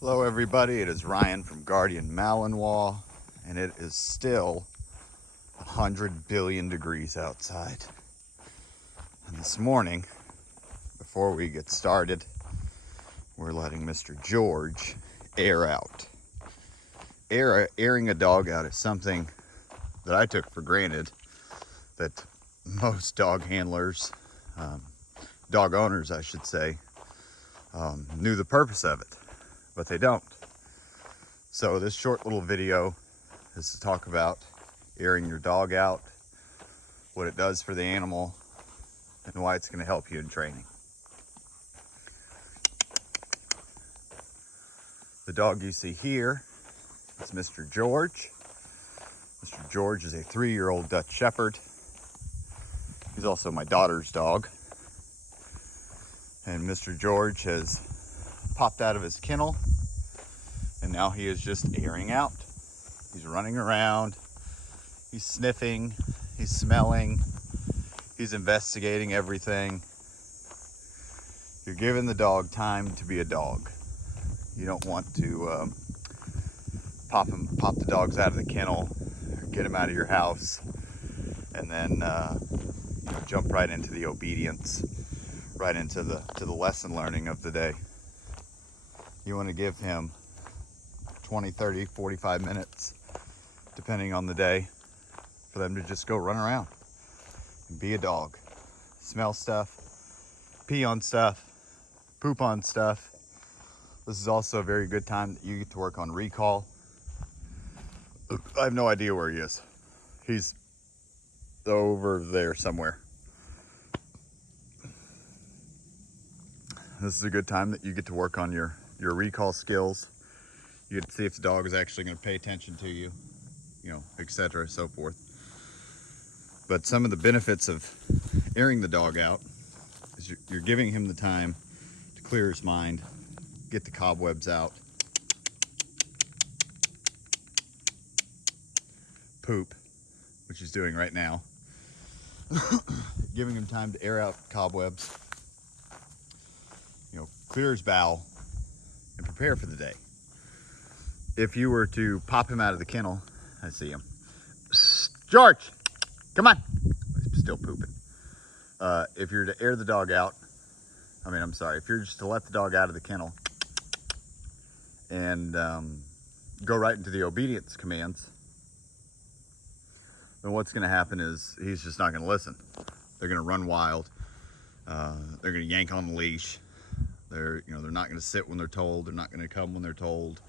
Hello everybody, it is Ryan from Guardian Malinois, and it is still 100 billion degrees outside. And this morning, before we get started, we're letting Mr. George air out. Airing a dog out is something that I took for granted, that most dog handlers, dog owners I should say, knew the purpose of it, but they don't. So this short little video is to talk about airing your dog out, what it does for the animal, and why it's going to help you in training. The dog you see here is Mr. George. Mr. George is a 3-year-old Dutch Shepherd. He's also my daughter's dog. And Mr. George has popped out of his kennel, and now he is just airing out. He's running around, he's sniffing, he's smelling, he's investigating everything. You're giving the dog time to be a dog. You don't want to pop the dogs out of the kennel, get them out of your house, and then jump right into the obedience, right into the lesson learning of the day. You want to give him 20, 30, 45 minutes, depending on the day, for them to just go run around and be a dog. Smell stuff, pee on stuff, poop on stuff. This is also a very good time that you get to work on recall. I have no idea where he is. He's over there somewhere. This is a good time that you get to work on your recall skills. You get to see if the dog is actually going to pay attention to you, etc., so forth. But some of the benefits of airing the dog out is you're giving him the time to clear his mind, get the cobwebs out, poop, which he's doing right now, giving him time to air out cobwebs, clear his bowel, and prepare for the day. If you were to pop him out of the kennel, I see him. George, come on. He's still pooping. If you're to air the dog out, if you're just to let the dog out of the kennel and go right into the obedience commands, then what's going to happen is he's just not going to listen. They're going to run wild. They're going to yank on the leash. They're not going to sit when they're told. They're not going to come when they're told.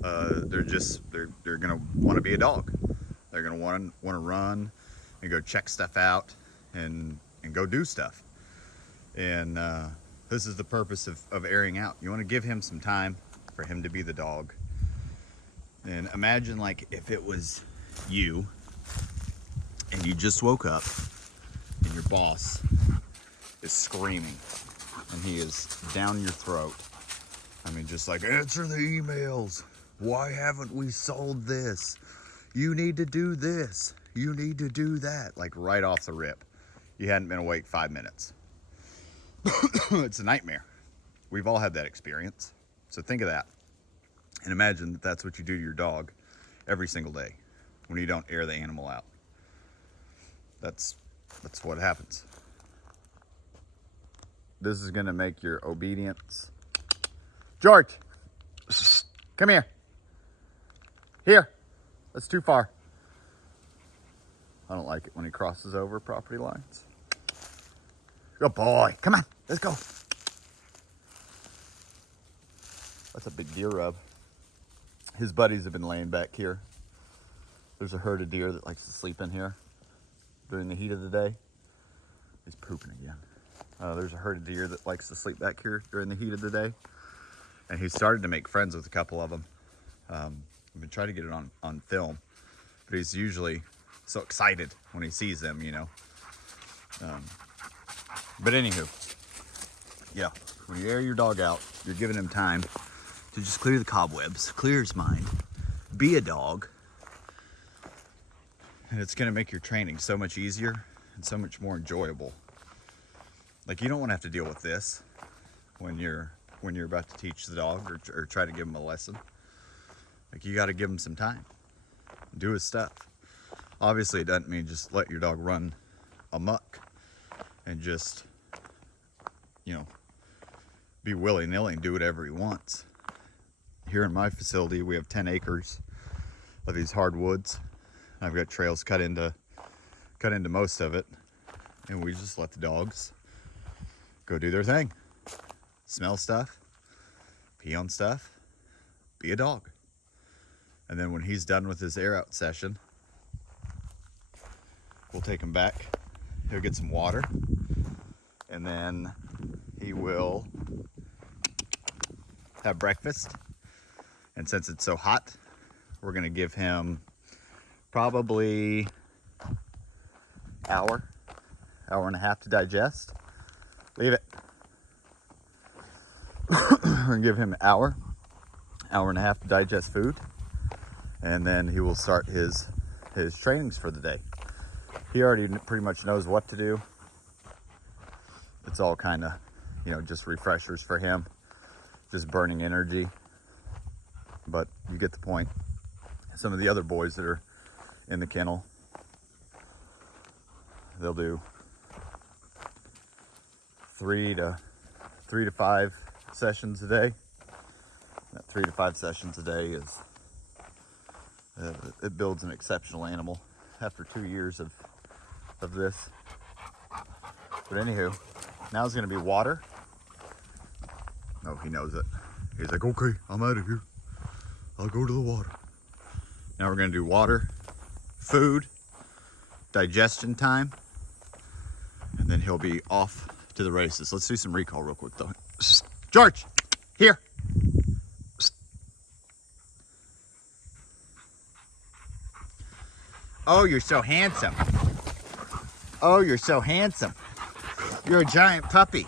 They're going to want to be a dog. They're going to want to run and go check stuff out and go do stuff. And this is the purpose of airing out. You want to give him some time for him to be the dog. And imagine like if it was you and you just woke up and your boss is screaming and he is down your throat. Just like, answer the emails. Why haven't we sold this? You need to do this. You need to do that. Like right off the rip. You hadn't been awake 5 minutes. It's a nightmare. We've all had that experience. So think of that. And imagine that that's what you do to your dog every single day when you don't air the animal out. That's what happens. This is going to make your obedience. George, come here. Here. That's too far. I don't like it when he crosses over property lines. Good boy. Come on. Let's go. That's a big deer rub. His buddies have been laying back here. There's a herd of deer that likes to sleep in here during the heat of the day. He's pooping again. There's a herd of deer that likes to sleep back here during the heat of the day. And he started to make friends with a couple of them. We've been trying to get it on film, but he's usually so excited when he sees them, But anywho, yeah, when you air your dog out, you're giving him time to just clear the cobwebs, clear his mind, be a dog. And it's going to make your training so much easier and so much more enjoyable. Like, you don't want to have to deal with this when you're when you're about to teach the dog or try to give him a lesson. Like, you got to give him some time, do his stuff. Obviously, it doesn't mean just let your dog run amok and just, you know, be willy-nilly and do whatever he wants. Here in my facility, we have 10 acres of these hardwoods. I've got trails cut into most of it, and we just let the dogs go do their thing. Smell stuff, pee on stuff, be a dog. And then when he's done with his air out session, we'll take him back. He'll get some water, and then he will have breakfast. And since it's so hot, we're gonna give him probably hour and a half to digest. Leave it. We're gonna give him an hour and a half to digest food, and then he will start his trainings for the day. He already pretty much knows what to do. It's all kind of, you know, just refreshers for him, just burning energy. But you get the point. Some of the other boys that are in the kennel, they'll do 3 to 5 sessions a day. That 3 to 5 sessions a day is it builds an exceptional animal after 2 years of this. But anywho, now it's gonna be water. Oh, he knows it. He's like, okay, I'm out of here. I'll go to the water. Now we're gonna do water, food, digestion time, and then he'll be off to the races. Let's do some recall real quick though. George, here. Oh, you're so handsome. Oh, you're so handsome. You're a giant puppy.